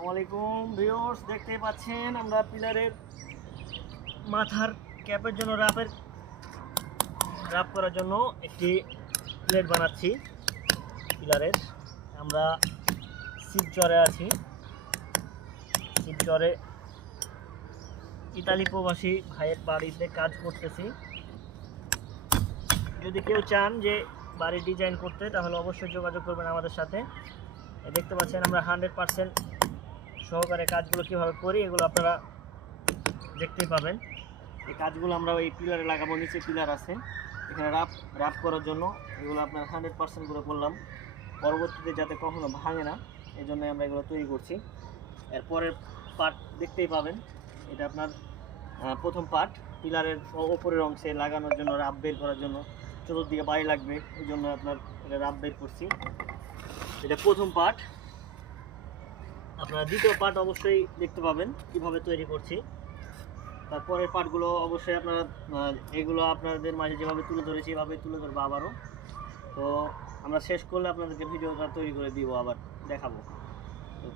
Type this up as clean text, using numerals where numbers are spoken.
আসসালামু আলাইকুম ভিউয়ার্স, দেখতেই পাচ্ছেন আমরা পিলারের মাথার ক্যাপের জন্য রাপ করার জন্য একটি প্লেট বানাচ্ছি। পিলারের আমরা শিবচরে আছি। শিবচরে ইতালি প্রবাসী ভাইয়ের বাড়িতে কাজ করতেছি। যদি কেউ চান যে বাড়ি ডিজাইন করতে, তাহলে অবশ্যই যোগাযোগ করবেন আমাদের সাথে। দেখতে পাচ্ছেন আমরা 100% সহকারে কাজগুলো কীভাবে করি, এগুলো আপনারা দেখতেই পাবেন। এই কাজগুলো আমরা ওই পিলারে লাগাবো। নিচে পিলার আছে, এখানে রাপ করার জন্য এগুলো আপনার 100% করে করলাম, পরবর্তীতে যাতে কখনো ভাঙে না, এই জন্য আমরা এগুলো তৈরি করছি। এরপরের পার্ট দেখতেই পাবেন, এটা আপনার প্রথম পার্ট। পিলারের ওপরের অংশে লাগানোর জন্য রাপ বের করার জন্য চতুর্দিকে বাড়ি লাগবে, এই জন্য আপনার এটা রাপ বের করছি। এটা প্রথম পার্ট। আপনারা দ্বিতীয় পার্ট অবশ্যই দেখতে পাবেন কিভাবে তৈরি করছি। তারপরের পার্টগুলো অবশ্যই আপনারা এগুলো আপনাদের মাঝে যেভাবে তুলে ধরেছি এভাবে তুলে ধরবো আবারও। তো আমরা শেষ করলে আপনাদেরকে ভিডিওটা তৈরি করে দিব, আবার দেখাবো। তো